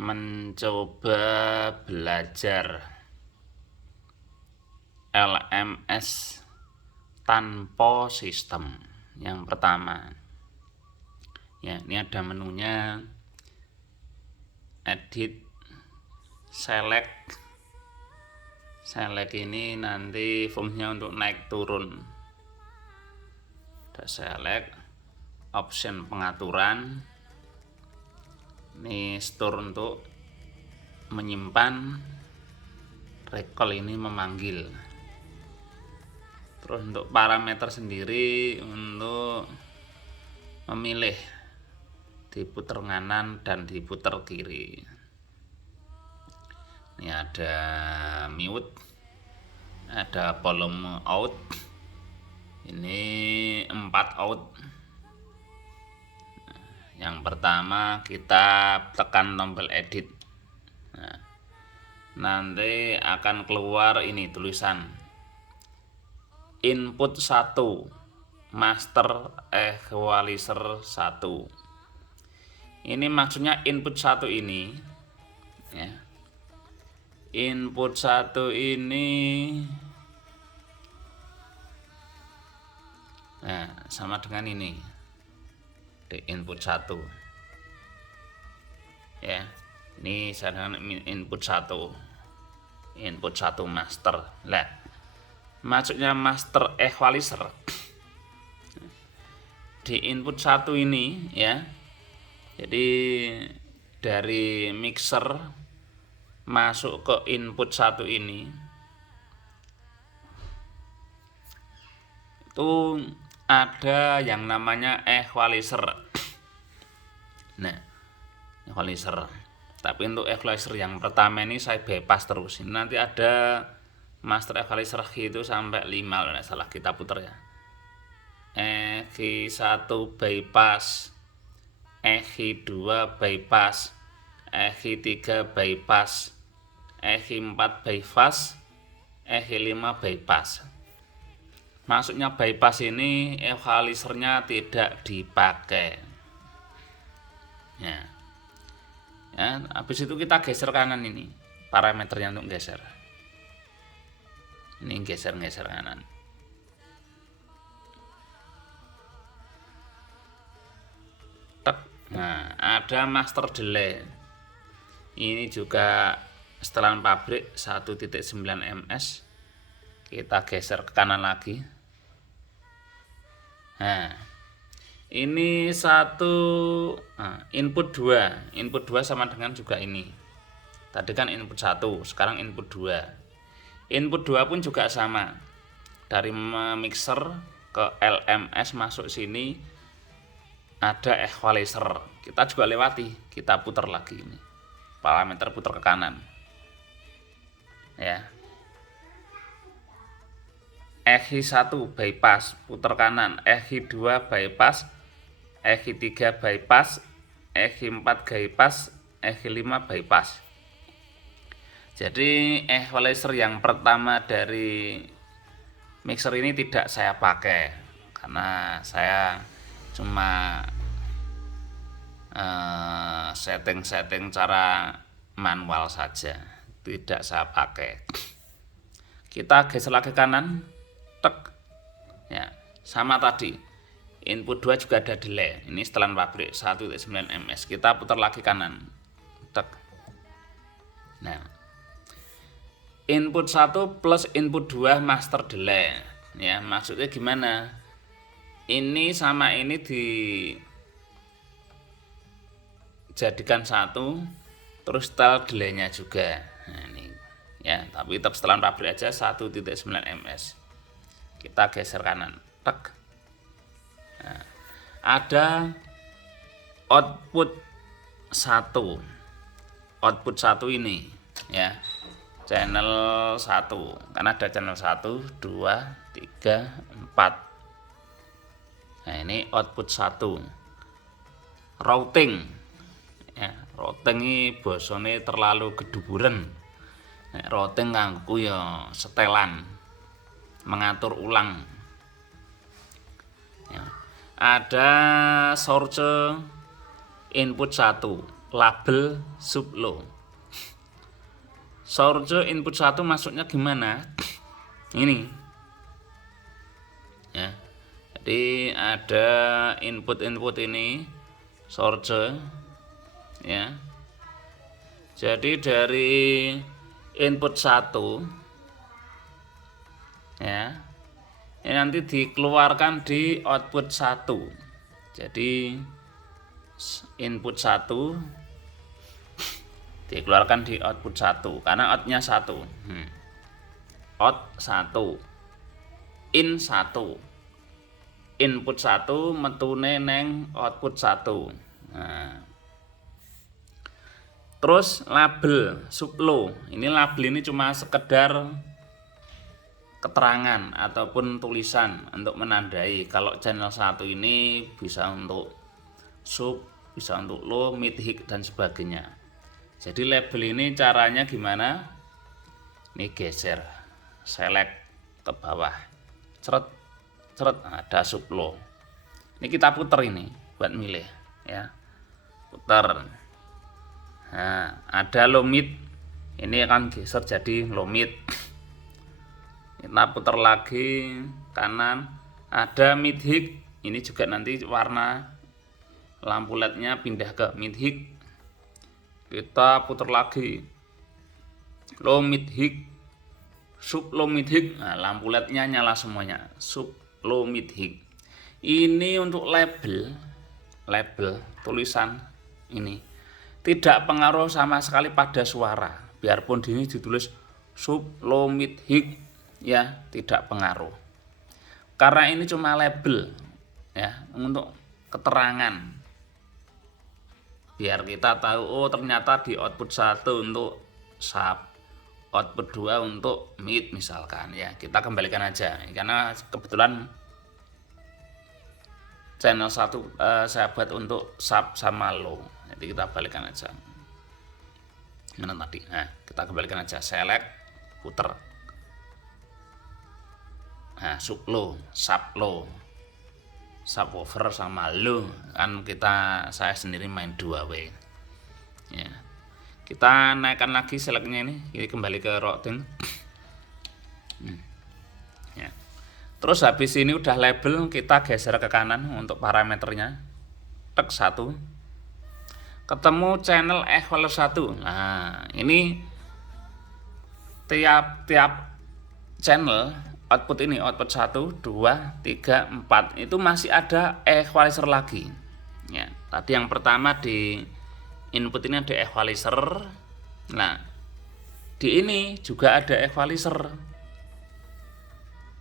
mencoba belajar LMS tanpa sistem. Yang pertama, ya, ini ada menunya, edit, select ini nanti fungsinya untuk naik turun. Ada select, option pengaturan, ini store untuk menyimpan, recall ini memanggil. Terus untuk parameter sendiri untuk memilih diputar kanan dan diputar kiri. Ini ada mute, ada volume out, ini 4 out. Yang pertama kita tekan tombol edit, nanti akan keluar ini tulisan input 1 master equalizer 1. Ini maksudnya input 1 ini, ya, input 1 ini sama dengan ini di input 1, ya. Ini sama dengan input 1 master lah. Maksudnya master equalizer di input 1 ini, ya. Jadi dari mixer masuk ke input 1 ini itu ada yang namanya equalizer. Nah, equalizer. Tapi untuk equalizer yang pertama ini saya bypass terus. Ini nanti ada master equalizer itu sampai 5 kalau tidak salah, kita putar ya. EQ1 bypass, EQ2 bypass, EQ3 bypass, EQ4 bypass, EQ5 bypass. Maksudnya bypass ini equalizernya tidak dipakai. Ya. Habis itu kita geser kanan ini, parameternya untuk geser. Ini geser kanan. Nah, ada master delay. Ini juga setelan pabrik 1.9 ms. Kita geser ke kanan lagi. Nah, ini input 2. Input 2 sama dengan juga ini. Tadi kan input 1, sekarang input 2. Input 2 pun juga sama. Dari mixer ke LMS masuk sini ada equalizer. Kita juga lewati, kita putar lagi ini. Parameter putar ke kanan. Ya. EQ1 bypass, putar kanan, EQ2 bypass, EQ3 bypass, EQ4 bypass, EQ5 bypass. Jadi equalizer yang pertama dari mixer ini tidak saya pakai karena saya cuma setting cara manual saja, tidak saya pakai. Kita geser lagi kanan, tek, ya, sama tadi input 2 juga ada delay. Ini setelan pabrik 1.9 ms. Kita putar lagi kanan, tek. Nah, input 1 plus input 2 master delay, ya. Maksudnya gimana? Ini sama ini dijadikan satu, terus setel delaynya juga. Nah, ini, ya, tapi tetap setelan pabrik aja 1.9 ms. Kita geser kanan, tek. Nah, ada output 1. Output 1 ini, ya, channel 1. Karena ada channel 1, 2, 3, 4. Nah, ini output 1. Routing, ya, routing ini bosone terlalu keduburan. Nah, routing nganggo ya setelan, mengatur ulang, ya. Ada source input 1. label sub low. Source input 1 masuknya gimana? Ini ya. Jadi ada input ini source ya. Jadi dari input 1 ya, ini nanti dikeluarkan di output 1. Jadi input 1 dikeluarkan di output 1 karena outnya 1. Out 1, in 1, input 1 metune neng output 1. Nah, terus label sub low. Ini label ini cuma sekedar keterangan ataupun tulisan untuk menandai kalau channel 1 ini bisa untuk sub, bisa untuk low, mid, high dan sebagainya. Jadi label ini caranya gimana? Ini geser, select ke bawah, ceret, ada sub low. Ini kita putar ini buat milih ya, putar. Nah, ada low mid, ini akan geser jadi low mid. Kita putar lagi kanan, ada mid high, ini juga nanti warna lampu LED-nya pindah ke mid high. Kita putar lagi low mid high, sub low mid high. Nah, lampu LED-nya nyala semuanya, sub low mid high. Ini untuk label tulisan ini tidak pengaruh sama sekali pada suara, biarpun di sini ditulis sub low mid high ya, tidak pengaruh karena ini cuma label ya, untuk keterangan biar kita tahu oh ternyata di output 1 untuk sub, output 2 untuk mid misalkan ya. Kita kembalikan aja karena kebetulan channel 1 saya buat untuk sub sama low, jadi kita balikan aja mana tadi. Nah, kita kembalikan aja, select, puter. Nah, sub low, subwoofer sama low kan saya sendiri main 2W ya. Kita naikkan lagi selectnya ini kembali ke routing ya. Terus habis ini udah label, kita geser ke kanan untuk parameternya, tek 1, ketemu channel equalizer 1. Nah, ini tiap channel output ini, output 1, 2, 3, 4 itu masih ada equalizer lagi ya. Tadi yang pertama di input ini ada equalizer. Nah, di ini juga ada equalizer.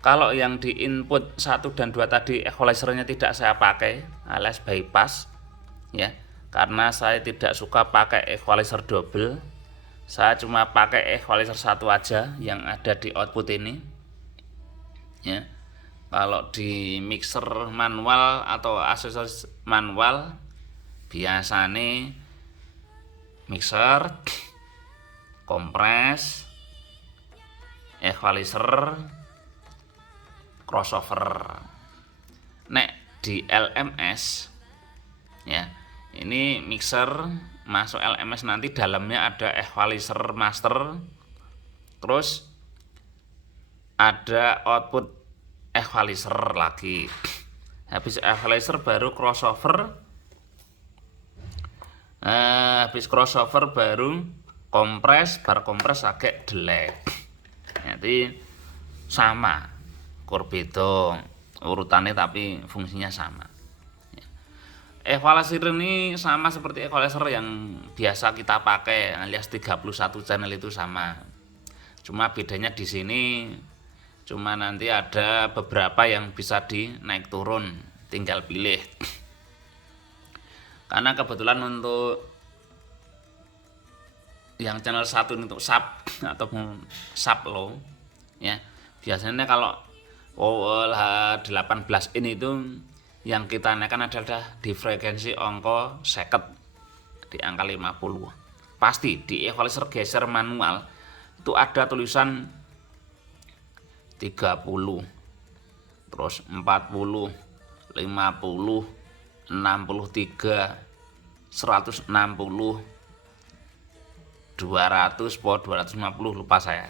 Kalau yang di input 1 dan 2 tadi equalizernya tidak saya pakai alias bypass ya, karena saya tidak suka pakai equalizer double. Saya cuma pakai equalizer 1 aja yang ada di output ini ya. Kalau di mixer manual atau aksesoris manual biasanya mixer, kompres, equalizer, crossover. Nek di LMS ya, ini mixer masuk LMS nanti dalamnya ada equalizer master, terus ada output equalizer lagi. Habis equalizer baru crossover. Habis crossover baru kompres, bar kompres agak delay. Jadi sama, beda urutannya tapi fungsinya sama. Equalizer ini sama seperti equalizer yang biasa kita pakai alias 31 channel itu sama. Cuma bedanya di sini cuma nanti ada beberapa yang bisa dinaik turun, tinggal pilih. Karena kebetulan untuk yang channel 1 untuk sub ataupun sub low ya, biasanya kalau 18 in itu yang kita naikkan adalah di frekuensi angka 50 di angka 50. Pasti di equalizer geser manual itu ada tulisan 30, terus 40, 50, 63, 160, 200 po 250, lupa saya.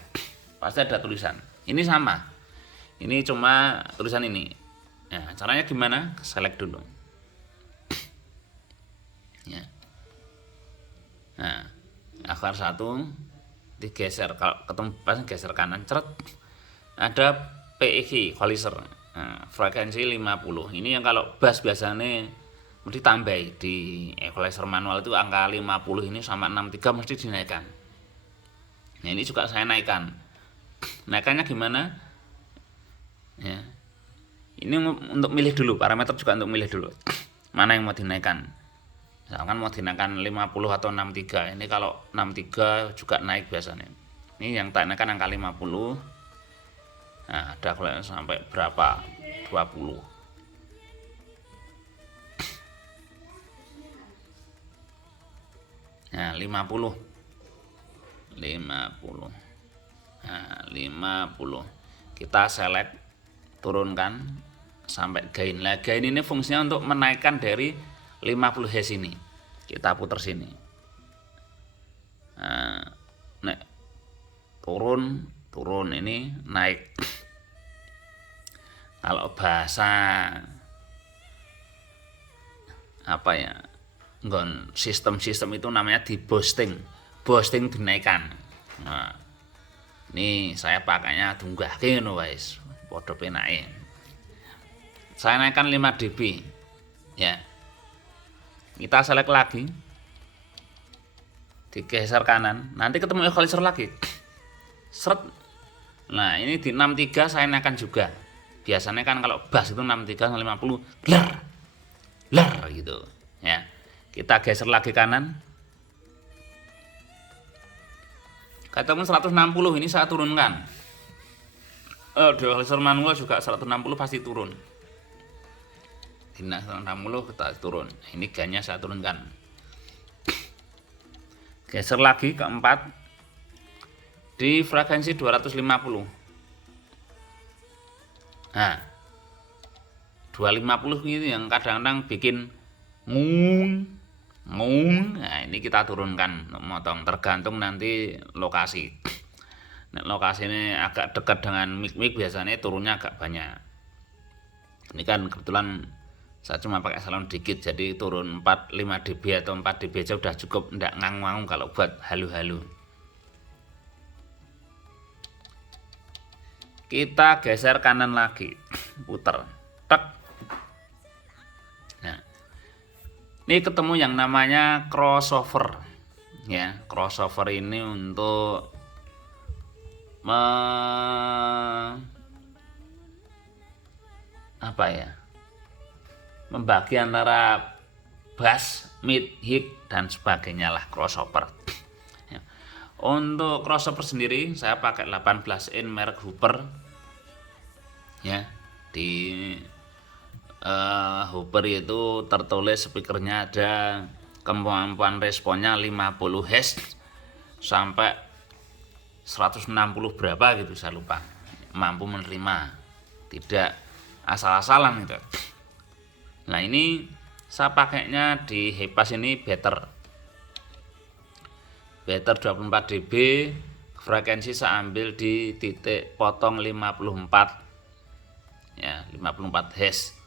Pasti ada tulisan. Ini sama. Ini cuma tulisan ini. Nah, caranya gimana? Select dulu. Ya. Nah, akar 1 digeser, kalau ketemu pas geser kanan, ceret. Ada PEG equalizer. Nah, frekuensi 50. Ini yang kalau bass biasanya mesti tambah di equalizer manual itu angka 50 ini sama 63 mesti dinaikkan. Nah, ini juga saya naikkan. Naikannya gimana? Ya. Ini untuk milih dulu, parameter juga untuk milih dulu. Mana yang mau dinaikkan? Misalkan mau dinaikkan 50 atau 63. Ini kalau 63 juga naik biasanya. Ini yang tak naikkan angka 50. Nah, ada kalau sampai berapa? 20. Nah, 50. Nah, 50. Kita select, turunkan sampai gain. Nah, gain ini fungsinya untuk menaikkan dari 50 Hz ini. Kita putar sini. Nah, turun ini naik. Kalau bahasa apa ya? Sistem itu namanya di boosting dinaikkan. Nah, ini saya pakainya dunggahke ngono guys, padha penake. Saya naikkan 5 dB. Ya. Kita select lagi. Digeser kanan, nanti ketemu equalizer lagi. Seret. Nah, ini di 63 saya naikkan juga. Biasanya kan kalau bass itu 63 sampai 50 ler gitu, ya. Kita geser lagi kanan. Ketemu 160, ini saya turunkan. Di equalizer manual juga 160 pasti turun. Di 160 kita turun. Ini gainnya saya turunkan. Geser lagi ke 4 di frekuensi 250. Nah, 250 ini yang kadang-kadang bikin ngung. Nah, ini kita turunkan, motong tergantung nanti lokasi. Nah, lokasi ini agak dekat dengan mic biasanya turunnya agak banyak. Ini kan kebetulan saya cuma pakai salon dikit, jadi turun 5 dB atau 4 dB aja udah cukup, enggak ngang-ngang kalau buat halu-halu. Kita geser kanan lagi, putar, tek. Nah, ini ketemu yang namanya crossover. Ya, crossover ini untuk membagi antara bass, mid, high dan sebagainya lah, crossover. Ya. Untuk crossover sendiri saya pakai 18 in merek Hooper. Ya, di Hooper itu tertulis speakernya ada kemampuan responnya 50 Hz sampai 160 berapa gitu, saya lupa. Mampu menerima, tidak asal-asalan gitu. Nah, ini saya pakainya di Hipass ini better 24 dB. Frekuensi saya ambil di titik potong 54. Ya, 54 Hz.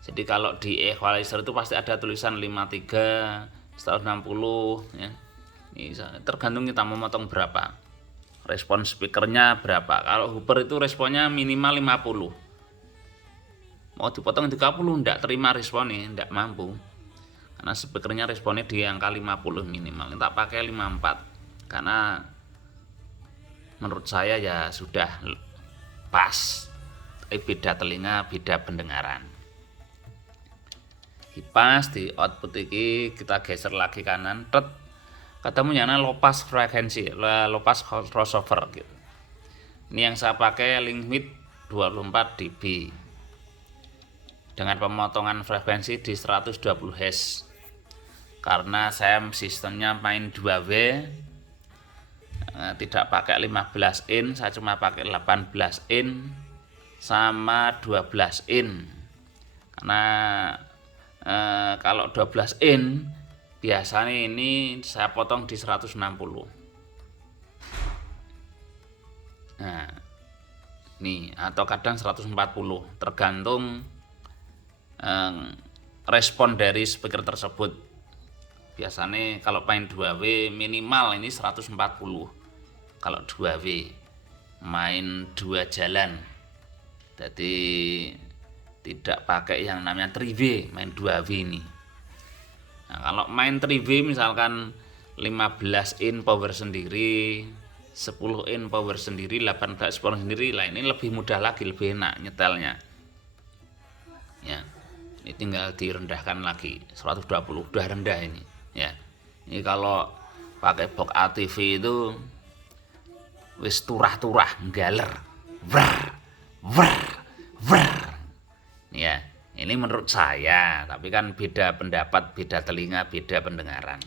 Jadi kalau di equalizer itu pasti ada tulisan 53, 160 ya. Ini tergantung kita mau motong berapa. Respon speakernya berapa. Kalau Hooper itu responnya minimal 50. Mau dipotong 30 enggak terima responnya, enggak mampu. Karena speakernya responnya di angka 50 minimal. Kita pakai 54. Karena menurut saya ya sudah pas. Beda telinga, beda pendengaran. Hipass di output ini kita geser lagi kanan, ketemu yang low pass frekuensi, low pass crossover gitu. Ini yang saya pakai link mid 24 dB dengan pemotongan frekuensi di 120 Hz. Karena saya sistemnya main 2W, tidak pakai 15 in, saya cuma pakai 18 in sama 12 in. Karena kalau 12 in biasanya ini saya potong di 160. Nah nih, atau kadang 140 tergantung respon dari speaker tersebut. Biasanya kalau main 2W minimal ini 140 kalau 2W main 2 jalan, jadi tidak pakai yang namanya 3W, main 2W ini. Nah, kalau main 3W misalkan 15 in power sendiri, 10 in power sendiri, 18 power sendiri lah, ini lebih mudah lagi, lebih enak nyetelnya ya. Ini tinggal direndahkan lagi 120, udah rendah ini ya. Ini kalau pakai box ATV itu wis turah-turah galer wrr wrr wrr ya. Ini menurut saya, tapi kan beda pendapat, beda telinga, beda pendengaran.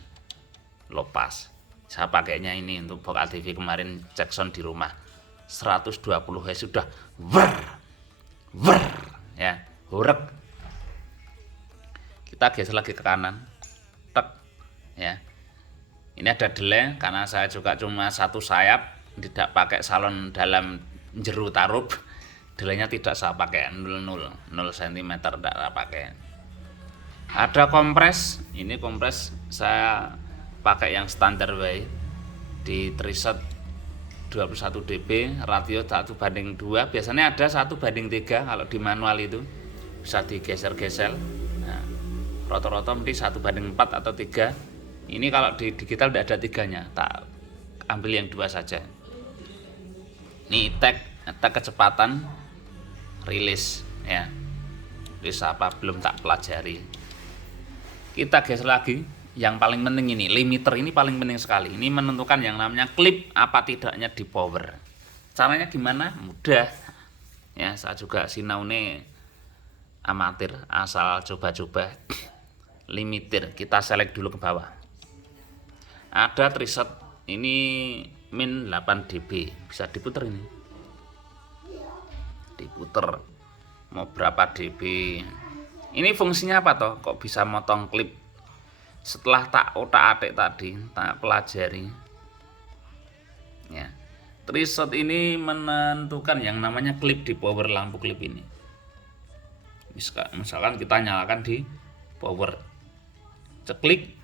Lopas. Saya pakainya ini untuk box ATV kemarin cek sound di rumah 120 Hz sudah wrr wrr ya, horek. Kita geser lagi ke kanan, tek ya. Ini ada delay karena saya juga cuma satu sayap, tidak pakai salon dalam jeru tarup. Delaynya tidak saya pakai 0 cm, tidak saya pakai. Ada kompres, ini kompres saya pakai yang standar way di preset 21 dB, ratio 1:2. Biasanya ada 1:3 kalau di manual itu bisa digeser-geser. Nah, rata-rata mesti 1:4 atau 3. Ini kalau di digital tidak ada 3-nya, tak ambil yang 2 saja. Ini tag kecepatan rilis ya. Rilis apa belum tak pelajari. Kita geser lagi. Yang paling penting ini limiter, ini paling penting sekali. Ini menentukan yang namanya klip apa tidaknya di power. Caranya gimana? Mudah ya. Saya juga sinaune amatir, asal coba-coba. Limiter kita select dulu ke bawah. Ada preset ini min 8 dB, bisa diputer ini. Diputer mau berapa dB. Ini fungsinya apa toh? Kok bisa motong klip? Setelah tak otak-atik tadi, tak pelajari ya. Preset ini menentukan yang namanya klip di power lampu klip ini. Misalkan kita nyalakan di power, ceklik.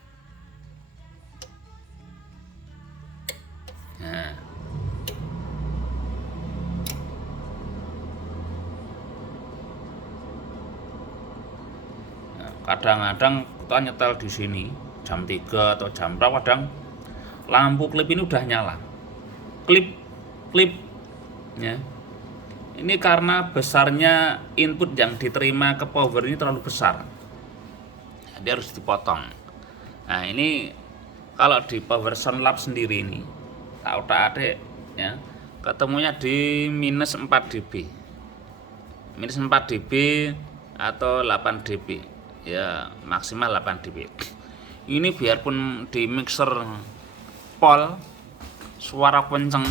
Nah, kadang-kadang kita nyetel di sini jam 3 atau jam berapa, kadang lampu klip ini udah nyala. Klip ya. Ini karena besarnya input yang diterima ke power ini terlalu besar. Jadi harus dipotong. Nah, ini kalau di power Soundlab sendiri ini tak otak-atik ya, ketemunya di minus 4 dB. Minus 4 dB atau 8 dB. Ya, maksimal 8 dB. Ini biarpun di mixer pol suara kenceng,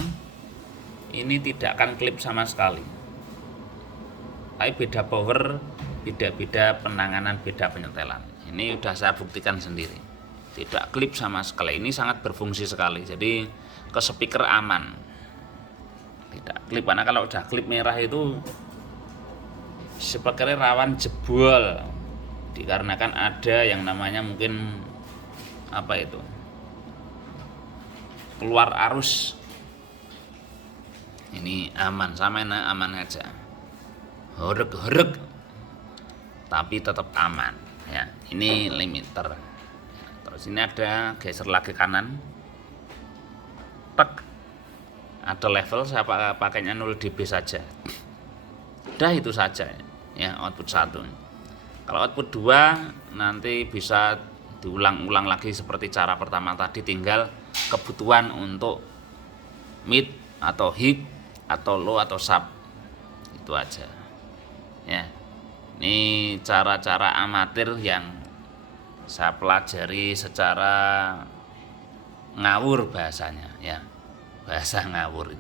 ini tidak akan klip sama sekali. Tapi beda power, beda-beda penanganan, beda penyetelan. Ini udah saya buktikan sendiri. Tidak klip sama sekali. Ini sangat berfungsi sekali. Jadi ke speaker aman. Tidak klip, karena kalau udah klip merah itu speakernya rawan jebol. Dikarenakan ada yang namanya mungkin apa itu, keluar arus. Ini aman, sama aman aja, horek tapi tetap aman ya. Ini limiter. Terus ini ada geser lagi kanan, tek, ada level, saya pakainya 0 dB saja. Udah itu saja ya, output 1. Kalau output 2 nanti bisa diulang-ulang lagi seperti cara pertama tadi, tinggal kebutuhan untuk mid atau high atau low atau sub, itu aja ya. Ini cara-cara amatir yang saya pelajari secara ngawur bahasanya ya, bahasa ngawur.